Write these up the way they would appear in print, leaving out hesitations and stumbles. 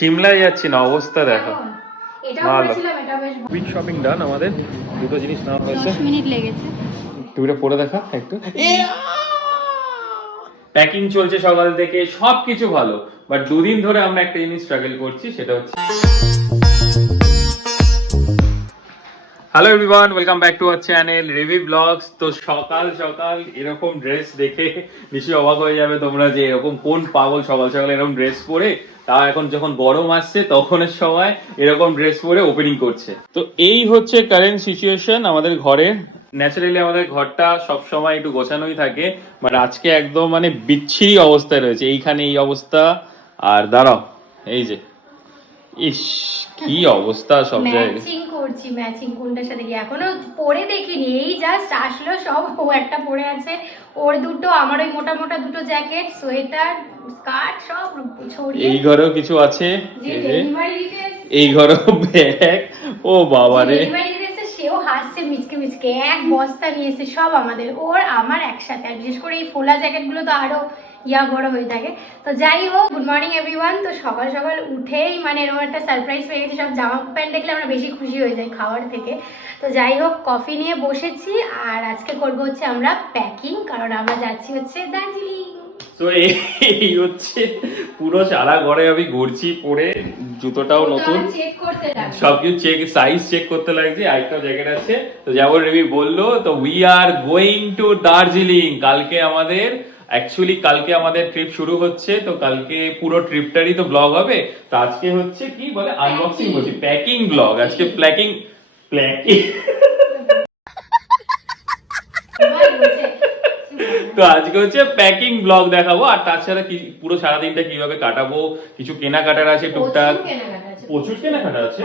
সিমলায় যাচ্ছি না, অবস্থা দেখো। এটা ভালো করেছিলাম, এটা বেশ কুইক শপিং ডান আমাদের। দুটো জিনিস নেওয়া হয়েছে। 10 মিনিট লেগেছে। তুমি এটা পরে দেখা একটু। প্যাকিং চলছে সকাল থেকে, সবকিছু ভালো, বাট দুদিন ধরে আমরা একটা জিনিস স্ট্রাগল করছি, সেটা হচ্ছে hello everyone, welcome back to our channel review vlogs. তো সকাল সকাল এরকম ড্রেস দেখে নিশ্চয়ই অবাক হয়ে যাবে তোমরা যে এরকম কোন পাগল সকাল সকাল এরকম ড্রেস পরে, তা এখন যখন গরম আসছে তখনের সময় এরকম ড্রেস পরে ওপেনিং করছে। তো এই হচ্ছে কারেন্ট সিচুয়েশন আমাদের ঘরের। ন্যাচারালি আমাদের ঘরটা সবসময় একটু গোছানোই থাকে, বাট আজকে একদম মানে বিচ্ছিরি অবস্থায় রয়েছে। এইখানে এই অবস্থা, আর দাঁড়াও এই যে ইস কি অবস্থা সব জায়গায়। ম্যাচিং করছি, ম্যাচিং কোনটার সাথে কি এখনো পরে দেখিনি, এই জাস্ট আসলো সব। ও একটা পরে আছে, ওর দুটো, আমার ওই মোটা মোটা দুটো জ্যাকেট, সোয়েটার, স্কার্ট সব ছড়িয়ে। এই ঘরেও কিছু আছে, যে ডেলিভারি দিতে এই ঘরেও ব্যাগ। ও বাবা রে, ডেলিভারি দিতে সেও হাসছে মিচকে মিচকে, এক বস্তা নিয়েছে সব আমাদের, ওর আমার একসাথে। আর বিশেষ করে এই ফোলা জ্যাকেট গুলো তো আরো বড় হয়ে থাকে। তো যাই হোক, গুড মর্নিং এভরিওয়ান। তো সকাল সকাল উঠেই মানে এরকম একটা সারপ্রাইজ পেয়ে গেছি। সব জামা প্যান্ট দেখলে আমরা বেশি খুশি হয়ে যাই খাওয়ার থেকে। তো যাই হোক, কফি নিয়ে বসেছি, আর আজকে করবো হচ্ছে আমরা প্যাকিং, কারণ আমরা যাচ্ছি হচ্ছে দার্জিলিং। তো এই হচ্ছে পুরো সারা ঘরে আমি ঘুরছি পরে, জুতোটাও নতুন, সবকিছু চেক, সাইজ চেক করতে লাগছে। আরেকটা জ্যাকেট আছে। তো যেমন রবি বললো, তো we are going to Darjeeling. কালকে আমাদের কালকে আমাদের ট্রিপ শুরু হচ্ছে। তো কালকে পুরো ট্রিপটারই তো ব্লগ হবে। তো আজকে হচ্ছে কি বলে, আনবক্সিং বলছি, প্যাকিং ব্লগ। আজকে প্যাকিং তো আজকে হচ্ছে প্যাকিং ব্লগ দেখাবো। আর তাছাড়া কি পুরো সারাদিনটা কিভাবে কাটাবো, কিছু কেনাকাটার আছে টুকটাক। প্রচুর কেনাকাটা আছে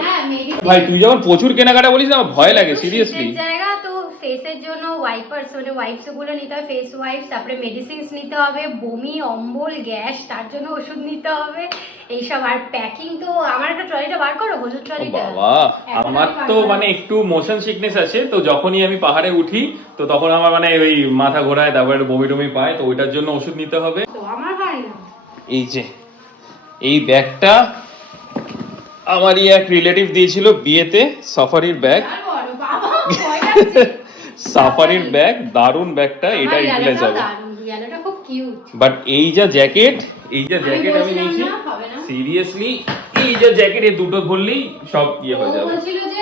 ভাই। তুই যখন প্রচুর কেনাকাটা বলিস না, আমার ভয় লাগে সিরিয়াসলি। জায়গা তো ফেসের জন্য ওয়াইপার্স, মানে ওয়াইপস গুলো নিতে হবে, ফেস ওয়াইপস, তারপরে মেডিসিনস নিতে হবে, বমি, অম্বল, গ্যাস, তার জন্য ওষুধ নিতে হবে, এইসব। আর প্যাকিং তো আমার একটা ট্রলিটা বার করো, হলুদ ট্রলিটা। বাবা, আমার তো মানে একটু মোশন সিকনেস আছে। তো যখনই আমি পাহাড়ে উঠি, তো তখন আমার মানে ওই মাথা ঘোরায়, তারপরে বমি টমি পায়। তো ওইটার জন্য ওষুধ নিতে হবে। তো আমার হয় না। এই যে এই ব্যাগটা আমারই এক রিলেটিভ দিয়েছিল বিয়েতে, সাফারির ব্যাগ। সাফারির ব্যাগ, দারুন ব্যাগটা। এটা ইউটিলাইজ হবে। বাট এই যা জ্যাকেট, আমি নিয়েছি সিরিয়াসলি। এই যে জ্যাকেট, এই দুটো ধরলেই সব হয়ে যাবে। বলছিল যে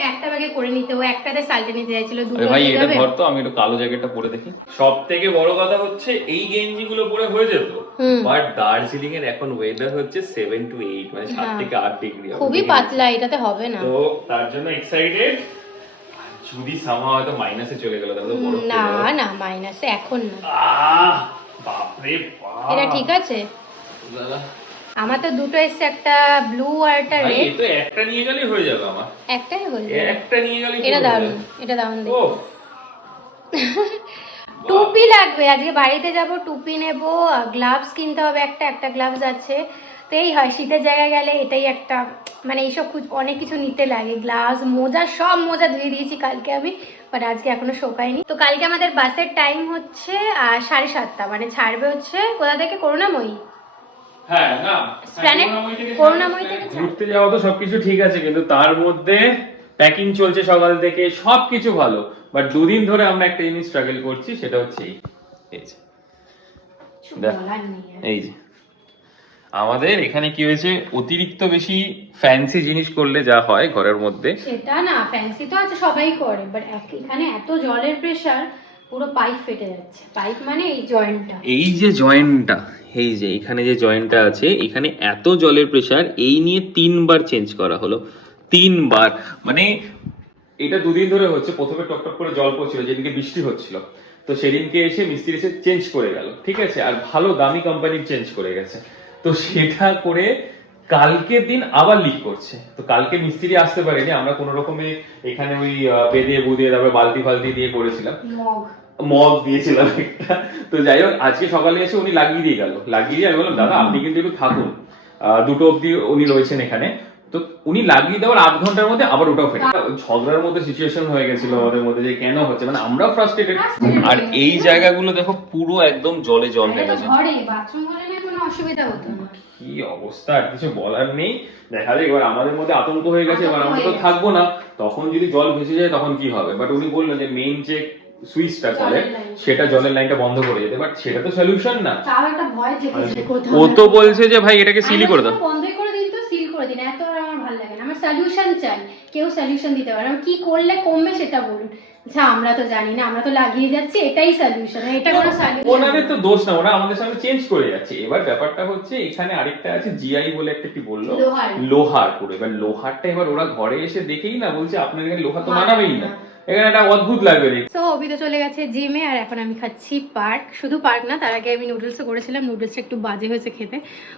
একটা ব্যাগে করে নিতে, ও একটাতে সালটে নিতে চাইছিল, দুটো। ভাই এটা ধর তো, আমি একটু কালো জ্যাকেটটা পরে দেখি। সব থেকে বড় কথা হচ্ছে এই গেঞ্জি গুলো পরে হয়ে যেত, বাট দার্জিলিং এর এখন ওয়েদার হচ্ছে 7 to 8, মানে 7 থেকে 8 ডিগ্রি, খুবই পাতলা, এটাতে হবে না। তো তার জন্য এক্সাইটেড। যদি সামা হয়তো মাইনাসে চলে গেল তাহলে বড়। না না, মাইনাসে এখন না। বাপ রে বাপ, এটা ঠিক আছে। আমার তো দুটো এসছে, একটা ব্লু আর একটা রেড। এই তো একটা নিয়ে গেলেই হয়ে যাবে আমার। একটাই হয়ে যাবে, একটা নিয়ে গেলেই। এটা দারুন, এটা দারুন দেখো। টুপি লাগবে, আজকে বাড়িতে যাব, টুপি নেব, গ্লাভস কিনতে হবে, একটা গ্লাভস আছে। তো এই হয় শীতের জায়গায় গেলে এটাই একটা, মানে এইসব অনেক কিছু নিতে লাগে। গ্লাভস, মোজা, সব মোজা ধুয়ে দিয়েছি কালকে আমি, বাট আজকে এখনো শোকায়নি। তো কালকে আমাদের বাসের টাইম হচ্ছে 7:30, মানে ছাড়বে হচ্ছে কোথা থেকে, করুণাময়ী। হ্যাঁ না, করুণাময়ী থেকে ঘুরতে যাওয়া তো সবকিছু ঠিক আছে, কিন্তু তার মধ্যে প্যাকিং চলছে সকাল থেকে, সবকিছু ভালো, বাট দুদিন ধরে আমরা একটা জিনিস স্ট্রাগল করছি, সেটা হচ্ছে এই যে আমাদের এখানে কি হয়েছে, অতিরিক্ত বেশি ফ্যান্সি জিনিস করলে যা হয় ঘরের মধ্যে, সেটা না, ফ্যান্সি তো আছে সবাই করে, বাট এখানে এত জলের প্রেসার, পুরো পাইপ ফেটে যাচ্ছে। পাইপ মানে এই জয়েন্টটা, এই যে জয়েন্টটা, এই যে এখানে যে জয়েন্টটা আছে, এখানে এত জলের প্রেসার, এই নিয়ে 3বার চেঞ্জ করা হলো। 3বার, মানে এটা দুদিন ধরে হচ্ছে। প্রথমে টকটক করে জল পড়ছিল যেদিনকে বৃষ্টি হচ্ছিল, তো সেদিনকে এসে মিস্ত্রি এসে চেঞ্জ করে গেল, ঠিক আছে, আর ভালো দামি কোম্পানির চেঞ্জ করে গেছে। তো সেটা করে কালকের দিন আবার লিক করছে। তো কালকে মিস্ত্রি আসতে পারেনি, আমরা কোনো রকমে এখানে ওই বেঁধে বুদিয়ে তারপরে বালতি ফালতি দিয়ে করেছিলাম, মগ দিয়েছিলাম একটা। তো যাই হোক, আজকে সকালে এসে উনি লাগিয়ে দিয়ে গেল। লাগিয়ে দিয়ে আমি বললাম, দাদা আপনি কিন্তু একটু থাকুন, 2টো অব্দি উনি রয়েছেন এখানে। তো উনি লাগিয়ে দেওয়ার 8 ঘন্টার মধ্যে আবার ওটাও ফেটে, ঝগড়ার মধ্যে সিচুয়েশন হয়ে গেছিল আমাদের মধ্যে, যে কেন হচ্ছে, মানে আমরা ফ্রাস্ট্রেটেড। আর এই জায়গাগুলো দেখো পুরো একদম জলে জল হয়ে গেছে। অসুবিধা হতো না। কি অবস্থা, আর কিছু বলার নেই। দেখা যায় এবার আমাদের মধ্যে আতঙ্ক হয়ে গেছে, এবার আমরা তো থাকবো না, তখন যদি জল ভেসে যায় তখন কি হবে। বাট উনি বললেন যে মেইন যে সুইচটা চলে সেটা জলের লাইনটা বন্ধ করে যেতে, বাট সেটা তো সলিউশন না। তাও একটা ভয় থেকেছে কোথাও। ও তো বলছে যে ভাই এটাকে সিলই করে দাও। বন্ধ করে দিন তো, সিল করে দিন, এত আর আমার ভালো লাগে না। আমার সলিউশন চাই, কেউ সলিউশন দিতে পারে। আমি কি করলে কমবে সেটা বলুন। আচ্ছা আমরা তো জানি না, আমরা তো লাগিয়ে যাচ্ছি, এটাই সলিউশন, এটা কোনো সলিউশন। ওনাদের তো দোষ না, ওরা আমাদের সঙ্গে চেঞ্জ করে যাচ্ছে। এবার ব্যাপারটা হচ্ছে এখানে আরেকটা আছে জিআই বলে একটা কি বললো, লোহার পুরো। এবার লোহারটা এবার ওরা ঘরে এসে দেখেই না বলছে আপনার এখানে লোহা তো মানাবেই না, এখানে একটা অদ্ভুত লাগবে। তো অভি তো চলে গেছে জিমে, আর এখন আমি খাচ্ছি পার্ক। শুধু পার্ক না, তার আগে আমি নুডলসও করেছিলাম। নুডলসটা একটু বাজে হয়েছে খেতে,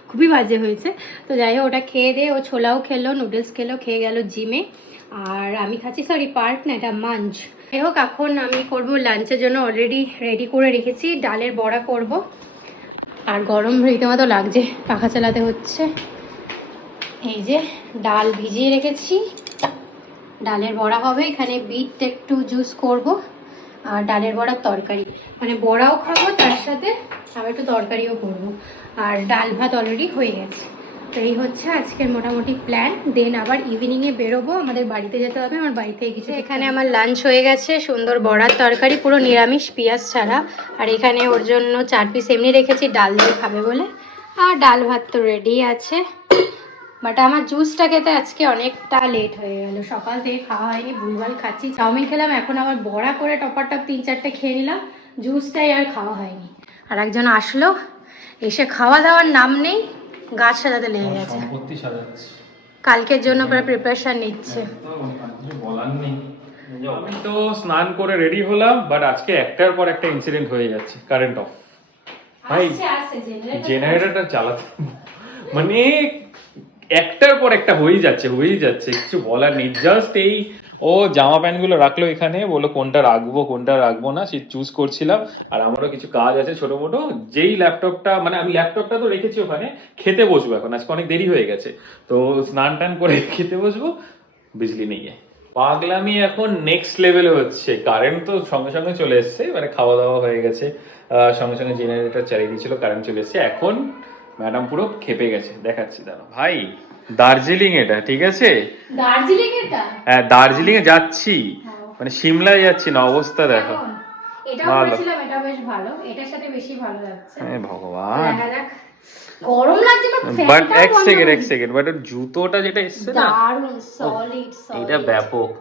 খুবই বাজে হয়েছে। তো যাই হোক, ওটা খেয়ে দিয়ে ও ছোলাও খেলো, নুডলস খেলো, খেয়ে গেল জিমে। আর আমি খাচ্ছি, সরি পার্ক না, এটা মাঞ্চ। যাই হোক, এখন আমি করব লাঞ্চের জন্য অলরেডি রেডি করে রেখেছি, ডালের বড়া করব। আর গরম রীতিমতো লাগছে, পাখা চালাতে হচ্ছে। এই যে ডাল ভিজিয়ে রেখেছি, ডালের বড়া হবে। এখানে বিট একটু জুস করব, আর ডালের বড়ার তরকারি, মানে বড়াও খাবো তার সাথে, আবার একটু তরকারিও করব। আর ডাল ভাত অলরেডি হয়ে গেছে। তো এই হচ্ছে আজকের মোটামুটি প্ল্যান। দেন আবার ইভিনিংয়ে বেরোবো, আমাদের বাড়িতে যেতে হবে। আমার বাড়ি থেকে কিছু, এখানে আমার লাঞ্চ হয়ে গেছে, সুন্দর বড়ার তরকারি, পুরো নিরামিষ, পেঁয়াজ ছাড়া। আর এখানে ওর জন্য 4 পিস এমনি রেখেছি, ডাল দিয়ে খাবে বলে। আর ডাল ভাত তো রেডি আছে। বাট আমার জুসটা খেতে আজকে অনেকটা লেট হয়ে গেল, সকাল থেকে খাওয়া হয়নি, ভুলভাল খাচ্ছি। চাউমিন খেলাম, এখন আবার বড়া করে টপার টপ 3-4টে খেয়ে নিলাম, জুসটাই আর খাওয়া হয়নি। আর একজন আসলো, এসে খাওয়া দাওয়ার নাম নেই, গাছ সাজাতে লেগে গেছে, কালকের জন্য প্রায় প্রিপারেশন নিচ্ছে। বলার নেই। আমি তো স্নান করে রেডি হলাম, বাট আজকে একটার পর একটা ইনসিডেন্ট হয়ে যাচ্ছে। কারেন্ট অফ, ভাই জেনারেটরটা চালাতে মানে একটার পর একটা হয়েই যাচ্ছে, কিছু বলার নেই। জাস্ট এই ও জামা প্যান্ট গুলো রাখলো এখানে, বলো কোনটা রাখবো না, সে চুজ করছিলাম। আর আমারও কিছু কাজ আছে ছোট মোটো। যেই ল্যাপটপটা, মানে আমি ল্যাপটপটা তো রেখেছি ওখানে, খেতে বসবো এখন, আজকে অনেক দেরি হয়ে গেছে। তো স্নান টান করে খেতে বসবো, বিজলি নেই। পাগলামি এখন নেক্সট লেভেলে হচ্ছে। কারেন্ট তো সঙ্গে সঙ্গে চলে এসছে, মানে খাওয়া দাওয়া হয়ে গেছে, সঙ্গে সঙ্গে জেনারেটর চালিয়ে দিয়েছিল, কারেন্ট চলে এসছে। এখন ম্যাডাম পুরো খেপে গেছে, দেখাচ্ছি দাঁড়াও। ভাই দার্জিলিং এটা, ঠিক আছে, দার্জিলিং এটা, হ্যাঁ দার্জিলিং এ যাচ্ছি, মানে সিমলায় যাচ্ছি না, অবস্থা দেখো। এটা বলেছিলাম, এটা বেশ ভালো, এটার সাথে বেশি ভালো লাগছে। হ্যাঁ ভগবান, গরম লাগছে বাট এক সেকেন্ড, বাট ওর জুতোটা যেটা এসছে না, দারুণ সলিড, এটা ব্যাপক।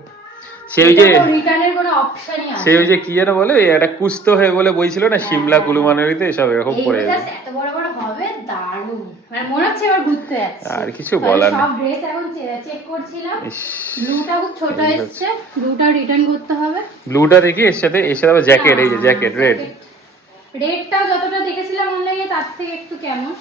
সে ওই যে রিটার্নের কোনো অপশনই আছে, সে ওই যে কি যেন বলে, একটা কুস্ত হয়ে বলে বইছিল না, সিমলা কুলু মানালিতে সব এরকম পড়ে যাবে। এত বড় বড় হবে, দারুণ, মানে মনে হচ্ছে এবার ঘুরতে যাচ্ছি। আর কিছু বলার নেই। সব ড্রেস এখন চেক করছিলাম, ব্লুটা খুব ছোট এসেছে, ব্লুটা রিটার্ন করতে হবে। ব্লুটা দেখি, এর সাথে আবার জ্যাকেট, এই যে জ্যাকেট রেডটাও যতটা দেখেছিলাম অনলাইনে তার থেকে একটু কেমন,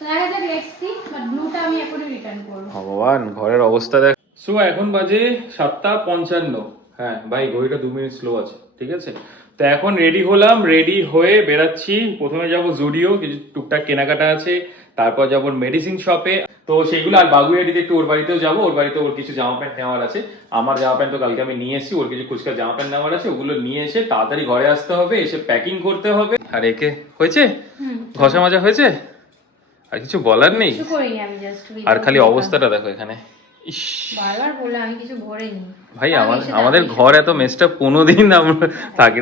দেখা যাক, লেটস বাট ব্লুটা আমি এখনই রিটার্ন করব। ভগবান, ঘরের অবস্থা দেখ। সো এখন বাজে 7:55। হ্যাঁ ভাই, ঘড়িটা 2 মিনিট স্লো আছে, ঠিক আছে। তো এখন রেডি হলাম, রেডি হয়ে বেরাচ্ছি। প্রথমে যাব জুডিও, কিছু টুকটাক কেনাকাটা আছে, তারপর যাব মেডিসিন শপে, তো সেইগুলো। আর বাগুইয়াটিতে একটু ওর বাড়িতেও যাবো, ওর বাড়িতে ওর কিছু জামা প্যান্ট নেওয়ার আছে। আমার জামা প্যান্ট তো কালকে আমি নিয়ে এসেছি, ওর কিছু কুচকার জামা প্যান্ট নেওয়ার আছে, ওগুলো নিয়ে এসে তাড়াতাড়ি ঘরে আসতে হবে, এসে প্যাকিং করতে হবে। আর একে হয়েছে, ঘষা মাজা হয়েছে, আর কিছু বলার নেই। আর খালি অবস্থাটা দেখো এখানে, বারবার বললাম আমি কিছু ভরিনি ভাই। আমাদের ঘর এত মেসটা কোনোদিন আমরা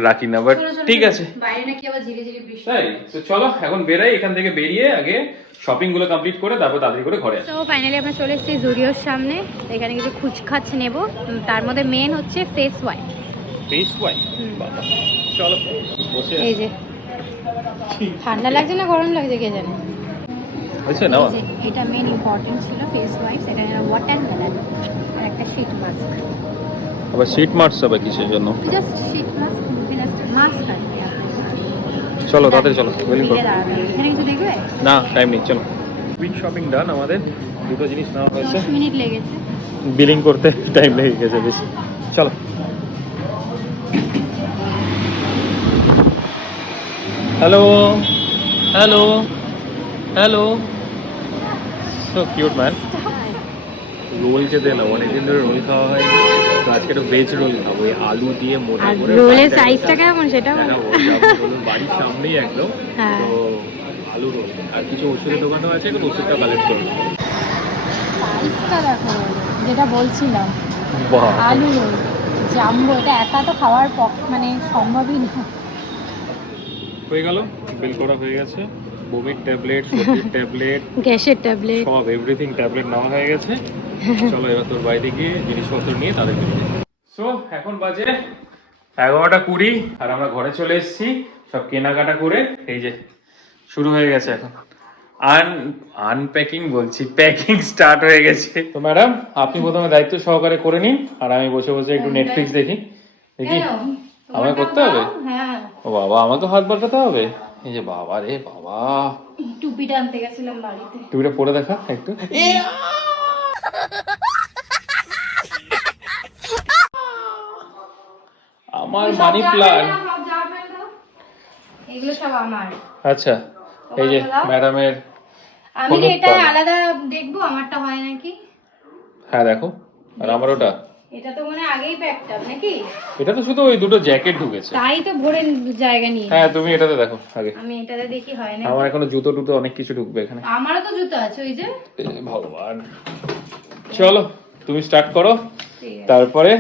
রাখি না, বাট ঠিক আছে। বাইরে নাকি আবার ধীরে ধীরে বৃষ্টি। তাই তো চলো এখন বেরাই, এখান থেকে বেরিয়ে আগে শপিং গুলো কমপ্লিট করে তারপর তাড়াতাড়ি করে ঘরে আসি। তো ফাইনালি আমরা চলে এসেছি জুডিওর সামনে, এখানে কিছু খুচখাচ নেব, তার মধ্যে মেন হচ্ছে ফেস ওয়াইপ। চলো বসে। এই যে ঠান্ডা লাগছে না গরম লাগছে কে জানে, হয়েছে না, এটা মেন ইম্পর্টেন্ট ছিল ফেস ওয়াইপস। এখানে ওয়াটারমেলন আর একটা শীট মাস্ক। আবার শীট মাস্ক হবে কিসের জন্য? জাস্ট শীট মাস্ক, মাস্ক আর চলো তাড়াতাড়ি চলো, ওয়েলিং করো। এখানে কিছু দেখবে না, টাইম নেই, চলো। কুইক শপিং ডান, আমাদের দুটো জিনিস নেওয়া হয়েছে, 10 মিনিট লেগেছে, বিলিং করতে টাইম লেগে গেছে বেশি। চলো। Hello hello hello, so cute man. Roll খেতে না, অনেকদিন ধরে রোল খাওয়া হয়, তো আজকে একটু ভেজ রোল খাবো, এই আলু দিয়ে মোটা করে। রোলের সাইজটা কেমন সেটা বাড়ির সামনেই একদম, তো আলু রোল আর কিছু ওষুধের দোকানও আছে, এখন ওষুধটা কালেক্ট করবো। সাইজটা দেখো, যেটা বলছিলাম আলু রোল জাম্বো, এটা একা তো খাওয়ার মানে সম্ভবই না। হয়ে গেল, বিল করা হয়ে গেছে। বমির ট্যাবলেট, সর্দির ট্যাবলেট, গ্যাসের ট্যাবলেট, সব এভরিথিং ট্যাবলেট নেওয়া হয়ে গেছে। চলো এবার তোর বাইরে গিয়ে জিনিসপত্র নিয়ে তাদের বেরিয়ে। সো এখন বাজে 11:20 আর আমরা ঘরে চলে এসেছি সব কেনাকাটা করে। এই যে শুরু হয়ে গেছে এখন আনপ্যাকিং, বলছি প্যাকিং স্টার্ট হয়ে গেছে। তো ম্যাডাম আপনি প্রথমে দায়িত্ব সহকারে করে নিন, আর আমি বসে বসে একটু নেটফ্লিক্স দেখি। দেখি আমায় করতে হবে? হ্যাঁ। ও বাবা, আমাকে হাত বাটাতে হবে? এই যে বাবা রে বাবা, টুপিটা আনতে গেছিলাম বাড়িতে। টুপিটা পরে দেখা একটু। আমার মানি প্লান্ট, এগুলো সব আমার। আচ্ছা এই যে ম্যাডামের, আমি কি এটা আলাদা দেখবো আমারটা হয় নাকি? হ্যাঁ দেখো, আর আমার ওটা, এটা তো মনে আগেই প্যাকড আপ নাকি? এটা তো শুধু ওই দুটো জ্যাকেট ঢুকেছে। তাই তো ভরে জায়গা নিয়ে। হ্যাঁ তুমি এটাতে দেখো আগে, আমি এটাতে দেখি হয় না। আমার এখনো জুতো টুতো অনেক কিছু ঢুকবে এখানে। আমারও তো জুতো আছে ওই যে। ভগবান, চলো তুমি স্টার্ট করো, ঠিক আছে। তারপরে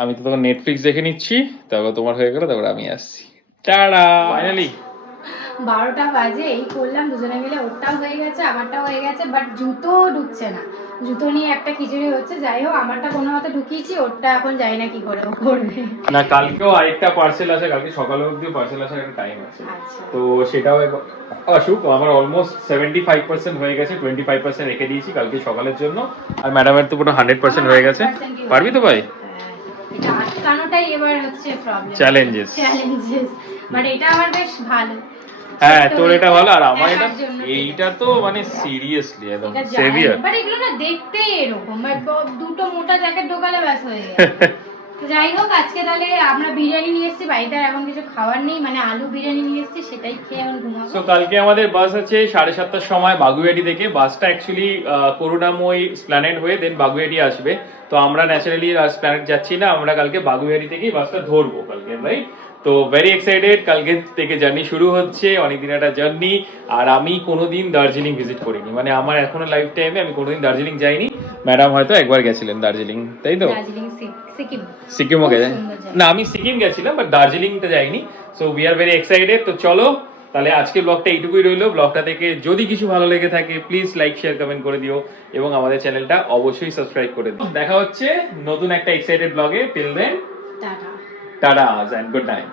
আমি তো তখন নেটফ্লিক্স দেখে নিচ্ছি, তারপর তোমার হয়ে গেল, তারপর আমি আসছি। টাটা। ফাইনালি 12টা বাজে, এই করলাম দুজনে মিলে, ওরটাও হয়ে গেছে আমারটাও হয়ে গেছে, বাট জুতো ঢুকছে না। জুতো নিয়ে একটা খিচুড়ি হচ্ছে। যাই হোক, আমারটা কোনো মতে ঢুকিয়েছি, ওরটা এখন জানি না কি করে ও করবে। না, কালকেও আরেকটা পার্সেল আছে, কালকে সকালে অবধি পার্সেল আসার একটা টাইম আছে। আচ্ছা। তো সেটাও আসুক। আমার অলমোস্ট 75% হয়ে গেছে, 25% রেখে দিয়েছি কালকে সকালের জন্য। আর ম্যাডামের তো পুরো 100% হয়ে গেছে। পারবি তো ভাই? এটা আটকানোটাই এবার হচ্ছে প্রবলেম, চ্যালেঞ্জেস। বাট এটা আমার বেশ ভালো। হ্যাঁ তোর এটা ভালো, আর আমার এটা, একার জন্য এইটা তো মানে সিরিয়াসলি একদম এটা সেভিয়ার। বাট এগুলো না দেখতেই এরকম, বাট দুটো মোটা জ্যাকেট ঢোকালে ব্যাস হয়ে যায়। তো যাই হোক, আজকে তাহলে আমরা বিরিয়ানি নিয়ে এসেছি বাড়িতে, আর এখন কিছু খাবার নেই, মানে আলু বিরিয়ানি নিয়ে এসেছি, সেটাই খেয়ে এখন ঘুমাবো। সো কালকে আমাদের বাস আছে 7:30টার সময় বাগুইয়াটি থেকে। বাসটা অ্যাকচুয়ালি করুণাময়ী স্প্ল্যানেড হয়ে দেন বাগুইয়াটি আসবে। তো আমরা ন্যাচারালি স্প্ল্যানেড যাচ্ছি না, আমরা কালকে বাগুইয়াটি থেকেই বাসটা ধরবো কালকে, রাইট? তো ভেরি এক্সাইটেড, কালকে থেকে জার্নি শুরু হচ্ছে, অনেকদিন একটা জার্নি। আর আমি কোনোদিন দার্জিলিং ভিজিট করিনি, মানে আমার এখনো লাইফ টাইমে আমি কোনোদিন দার্জিলিং যাইনি। ম্যাডাম হয়তো একবার গেছিলেন দার্জিলিং, তাই তো? দার্জিলিং, সিকিম। সিকিমও গেছে না, আমি সিকিম গেছিলাম বাট দার্জিলিংটা যাইনি। So we are very excited. তো চলো তাহলে আজকে ব্লগটা এইটুকুই রইলো। ব্লগটা থেকে যদি কিছু ভালো লেগে থাকে প্লিজ লাইক শেয়ার কমেন্ট করে দিও, এবং আমাদের চ্যানেলটা অবশ্যই সাবস্ক্রাইব করে দিও। দেখা হচ্ছে নতুন একটা এক্সাইটেড ব্লগে। Till then tata. Tata and good night.